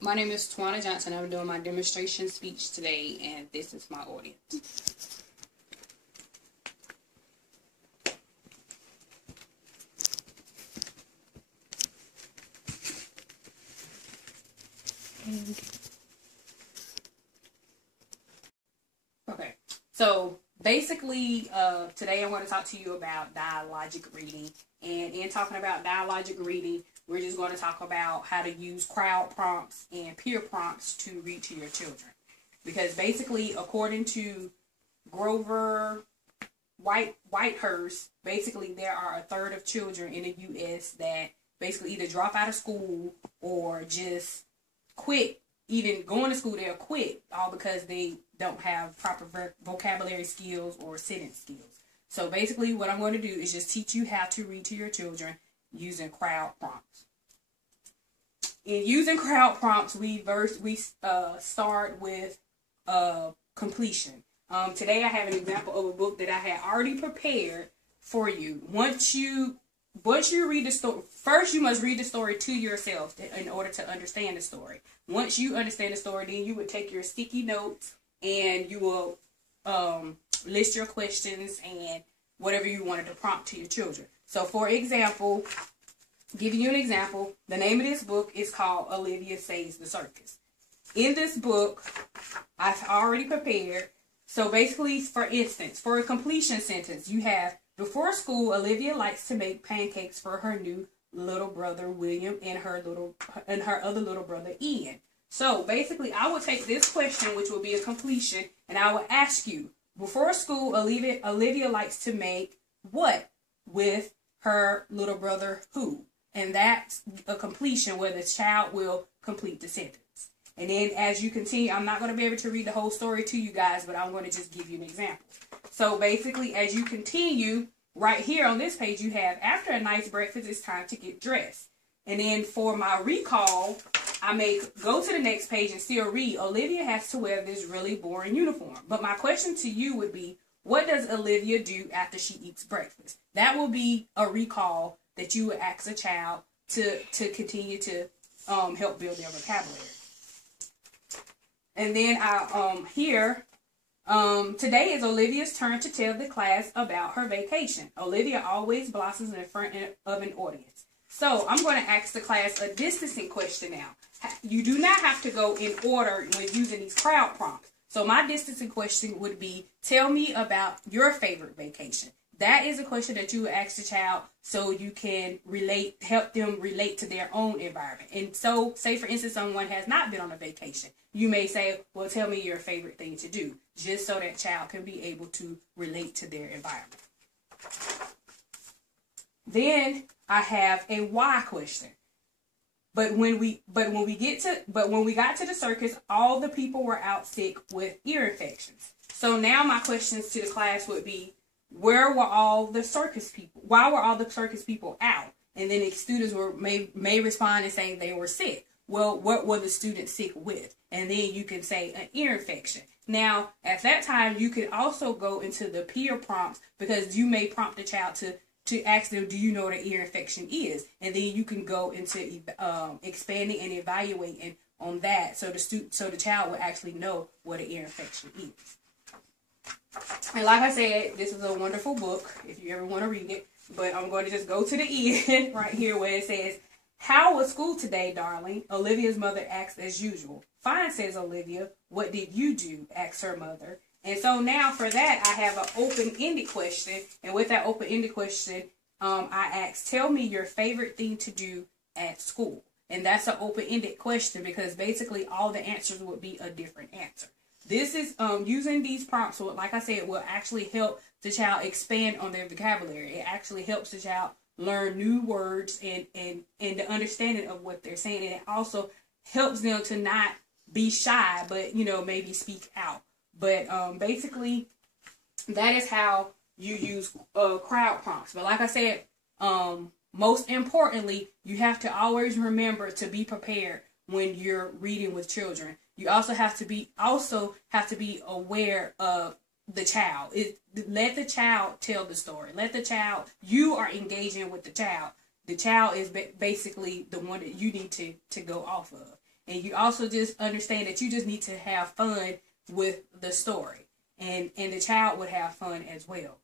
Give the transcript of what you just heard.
My name is Twana Johnson. I'm doing my demonstration speech today, and this is my audience. Okay, so basically, today I'm going to talk to you about dialogic reading. And in talking about dialogic reading, we're just going to talk about how to use crowd prompts and peer prompts to read to your children. Because basically, according to Grover Whitehurst, basically there are a third of children in the U.S. that basically either drop out of school or just quit. Even going to school, they'll quit, all because they don't have proper vocabulary skills or sentence skills. So basically what I'm going to do is just teach you how to read to your children using crowd prompts. In using crowd prompts, we start with completion. Today I have an example of a book that I had already prepared for you. Once you read the story, first you must read the story to yourself in order to understand the story. Once you understand the story, then you would take your sticky notes and you will list your questions and whatever you wanted to prompt to your children. So for example, giving you an example, the name of this book is called Olivia Saves the Circus. In this book, I've already prepared. So basically, for instance, for a completion sentence, you have, before school, Olivia likes to make pancakes for her new little brother William and her other little brother Ian. So basically, I will take this question, which will be a completion, and I will ask you, before school, Olivia likes to make what with her little brother who? And that's a completion where the child will complete the sentence. And then as you continue, I'm not going to be able to read the whole story to you guys, but I'm going to just give you an example. So basically, as you continue, right here on this page, you have, after a nice breakfast, it's time to get dressed. And then for my recall, I may go to the next page and still read, Olivia has to wear this really boring uniform. But my question to you would be, what does Olivia do after she eats breakfast? That will be a recall that you would ask a child to continue to help build their vocabulary. And then today is Olivia's turn to tell the class about her vacation. Olivia always blossoms in front of an audience. So I'm going to ask the class a distancing question now. You do not have to go in order when using these crowd prompts. So my distancing question would be, tell me about your favorite vacation. That is a question that you would ask the child so you can help them relate to their own environment. And so, say for instance, someone has not been on a vacation. You may say, well, tell me your favorite thing to do, just so that child can be able to relate to their environment. Then I have a why question. But when we got to the circus, all the people were out sick with ear infections. So now my questions to the class would be, where were all the circus people? Why were all the circus people out? And then the students may respond and say they were sick. Well, what were the students sick with? And then you can say an ear infection. Now, at that time, you could also go into the peer prompts, because you may prompt the child to ask them, do you know what an ear infection is? And then you can go into expanding and evaluating on that, so the child will actually know what an ear infection is. And like I said, this is a wonderful book if you ever want to read it. But I'm going to just go to the end right here where it says, how was school today, darling? Olivia's mother asked as usual. Fine, says Olivia. What did you do? Asks her mother. And so now for that, I have an open-ended question. And with that open-ended question, I ask, tell me your favorite thing to do at school. And that's an open-ended question, because basically all the answers would be a different answer. This is using these prompts, so like I said, will actually help the child expand on their vocabulary. It actually helps the child learn new words and the understanding of what they're saying. And it also helps them to not be shy, but, maybe speak out. But basically, that is how you use crowd prompts. But like I said, most importantly, you have to always remember to be prepared when you're reading with children. You also have to be aware of the child. Let the child tell the story. You are engaging with the child. The child is basically the one that you need to go off of. And you also just understand that you just need to have fun with the story. And the child would have fun as well.